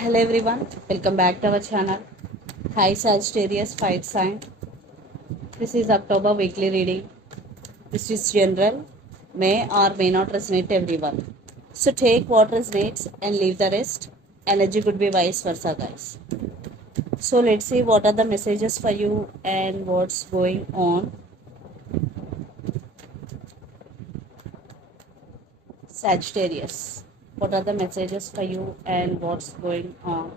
Hello everyone, welcome back to our channel. Hi Sagittarius Fire Sign. This is October weekly reading. This is general, may or may not resonate everyone. So take what resonates and leave the rest. Energy could be vice versa, guys. So let's see what are the messages for you and what's going on. Sagittarius, what are the messages for you and what's going on?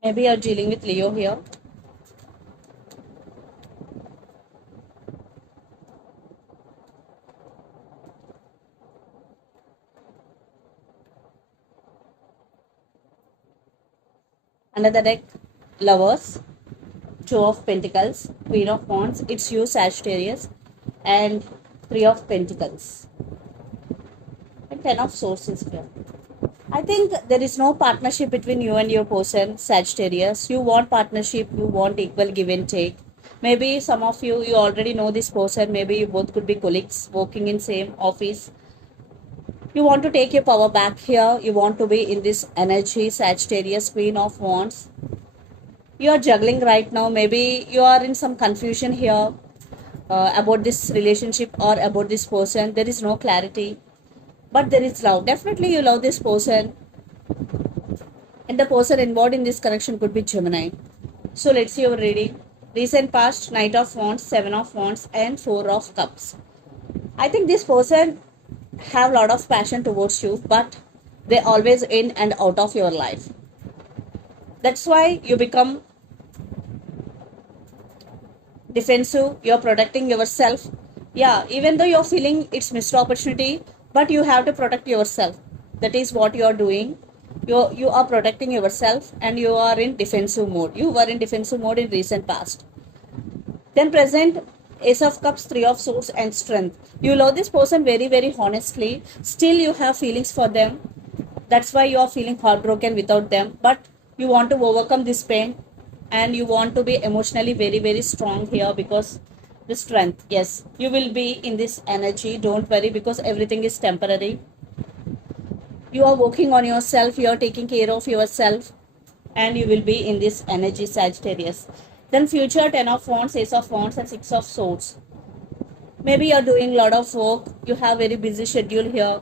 Maybe you're dealing with Leo here. Under the deck, Lovers, Two of Pentacles, Queen of Wands, it's you Sagittarius, and Three of Pentacles, and Ten of Swords is here. I think there is no partnership between you and your person, Sagittarius. You want partnership, you want equal give and take. Maybe some of you already know this person, maybe you both could be colleagues working in same office. You want to take your power back here, you want to be in this energy, Sagittarius, Queen of Wands. You are juggling right now, maybe you are in some confusion here about this relationship or about this person. There is no clarity, but there is love. Definitely you love this person, and the person involved in this connection could be Gemini. So let's see your reading. Recent past, Knight of Wands, Seven of Wands, and Four of Cups. I think this person have a lot of passion towards you, but they always in and out of your life. That's why you become defensive, you're protecting yourself. Yeah, even though you're feeling it's missed opportunity, but you have to protect yourself. That is what you're doing. You are protecting yourself and you are in defensive mode. You were in defensive mode in recent past. Then present, Ace of Cups, Three of Swords, and Strength. You love this person very, very honestly. Still, you have feelings for them. That's why you are feeling heartbroken without them. But you want to overcome this pain and you want to be emotionally very, very strong here because the strength. Yes, you will be in this energy. Don't worry because everything is temporary. You are working on yourself. You are taking care of yourself and you will be in this energy, Sagittarius. Then future, Ten of Wands, Ace of Wands, and Six of Swords. Maybe you're doing a lot of work. You have very busy schedule here.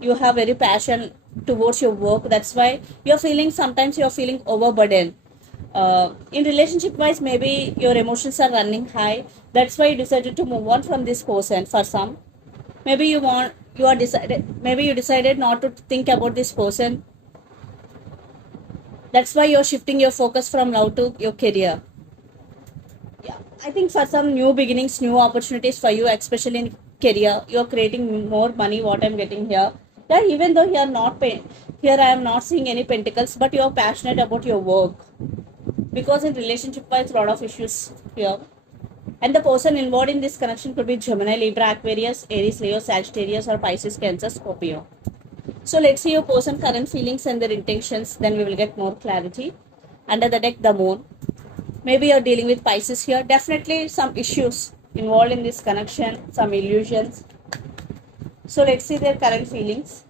You have very passion towards your work. That's why you're feeling, sometimes you're feeling overburdened. In relationship wise, maybe your emotions are running high. That's why you decided to move on from this person. For some, maybe you decided not to think about this person. That's why you're shifting your focus from love to your career. Yeah, I think for some new beginnings, new opportunities for you, especially in career, you're creating more money. What I'm getting here, yeah, even though here not pay, here I am not seeing any pentacles, but you're passionate about your work because in relationship wise, a lot of issues here. And the person involved in this connection could be Gemini, Libra, Aquarius, Aries, Leo, Sagittarius, or Pisces, Cancer, Scorpio. So let's see your person current feelings and their intentions. Then we will get more clarity. Under the deck, the Moon. Maybe you're dealing with Pisces here. Definitely some issues involved in this connection, some illusions. So let's see their current feelings.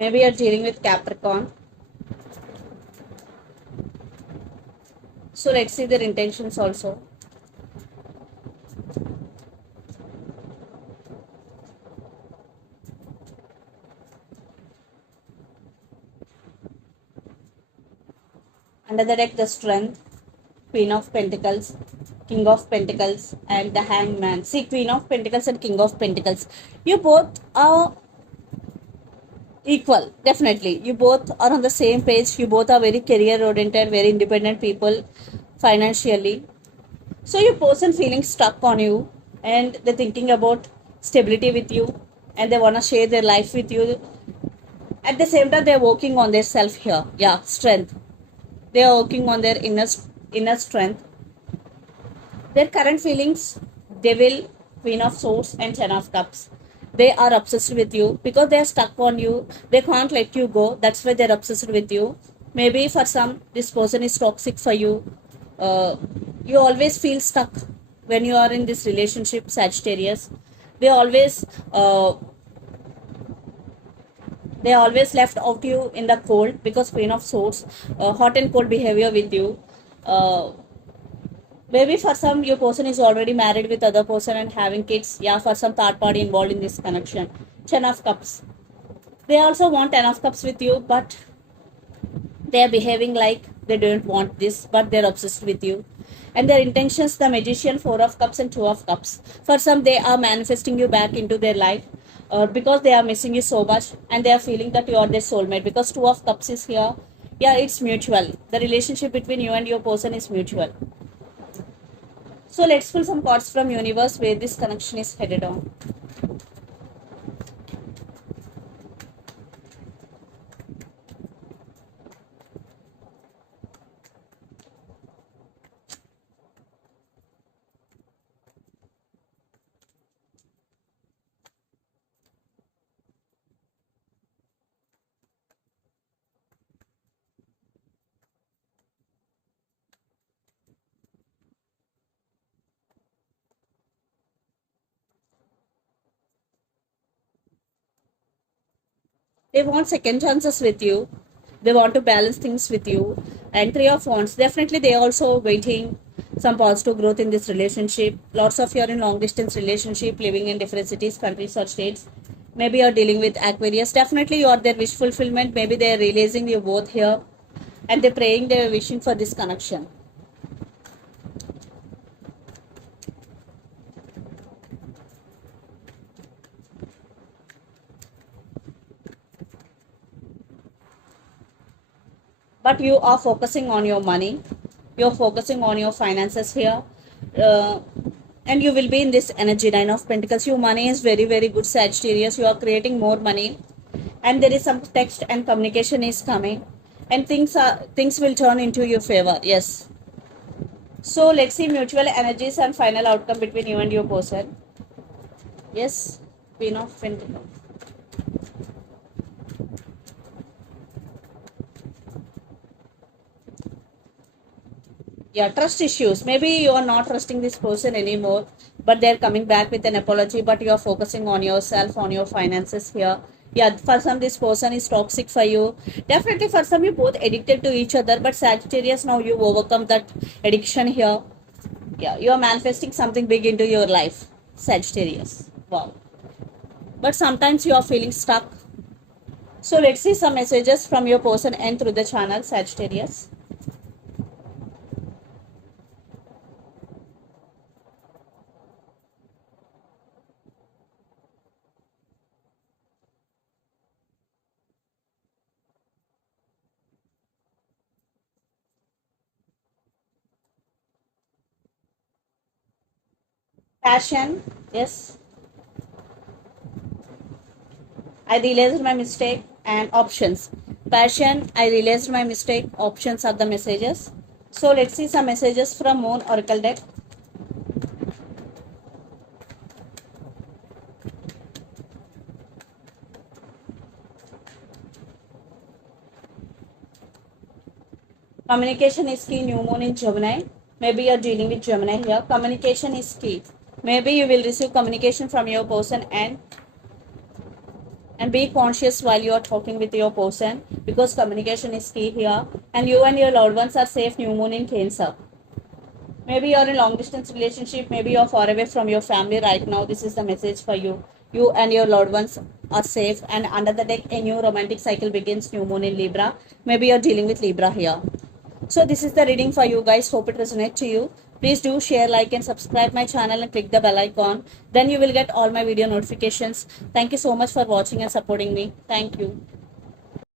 Maybe you're dealing with Capricorn. So let's see their intentions also. Under the deck, the Strength, Queen of Pentacles, King of Pentacles, and the Hangman. See, Queen of Pentacles and King of Pentacles. You both are equal, definitely. You both are on the same page. You both are very career oriented, very independent people financially. So your person feeling stuck on you, and they're thinking about stability with you, and they want to share their life with you. At the same time, they're working on their self here. Yeah, strength. They are working on their inner strength. Their current feelings, Devil, Queen of Swords, and Ten of Cups. They are obsessed with you because they are stuck on you. They can't let you go. That's why they're obsessed with you. Maybe for some, this person is toxic for you. You always feel stuck when you are in this relationship, Sagittarius. They always left out you in the cold because Queen of Swords, hot and cold behavior with you. Uh, Maybe for some, your person is already married with other person and having kids. Yeah, for some third party involved in this connection. Ten of Cups. They also want Ten of Cups with you, but they are behaving like they don't want this, but they're obsessed with you. And their intentions, the Magician, Four of Cups, and Two of Cups. For some, they are manifesting you back into their life. Because they are missing you so much, and they are feeling that you are their soulmate, because Two of Cups is here. Yeah, it's mutual. The relationship between you and your person is mutual. So let's pull some cards from universe where this connection is headed on. They want second chances with you. They want to balance things with you. And Three of Wands, definitely they also waiting some positive growth in this relationship. Lots of you are in long distance relationship, living in different cities, countries, or states. Maybe you're dealing with Aquarius. Definitely you are their wish fulfillment. Maybe they're realizing you both here, and they're praying, they're wishing for this connection. But you are focusing on your money, you're focusing on your finances here, uh, and you will be in this energy. Nine of Pentacles, your money is very very good, Sagittarius. You are creating more money, and there is some text and communication is coming, and things will turn into your favor. Yes. So let's see mutual energies and final outcome between you and your person. Yes, Queen of Pentacles. Yeah, trust issues. Maybe you are not trusting this person anymore, but they're coming back with an apology, but you are focusing on yourself, on your finances here. Yeah, for some this person is toxic for you. Definitely for some you both addicted to each other, but Sagittarius, now you overcome that addiction here. Yeah, you are manifesting something big into your life, Sagittarius. Wow. But sometimes you are feeling stuck. So let's see some messages from your person and through the channel, Sagittarius. Passion, yes. I realized my mistake, and options. Passion, I realized my mistake. Options are the messages. So let's see some messages from Moon Oracle deck. Communication is key. New Moon in Gemini. Maybe you're dealing with Gemini here. Communication is key. Maybe you will receive communication from your person, and be conscious while you are talking with your person, because communication is key here. And you and your loved ones are safe. New Moon in Cancer. Maybe you're in long distance relationship. Maybe you're far away from your family right now. This is the message for you. You and your loved ones are safe. And under the deck, a new romantic cycle begins. New Moon in Libra. Maybe you're dealing with Libra here. So this is the reading for you guys. Hope it resonates to you. Please do share, like and subscribe my channel and click the bell icon. Then you will get all my video notifications. Thank you so much for watching and supporting me. Thank you.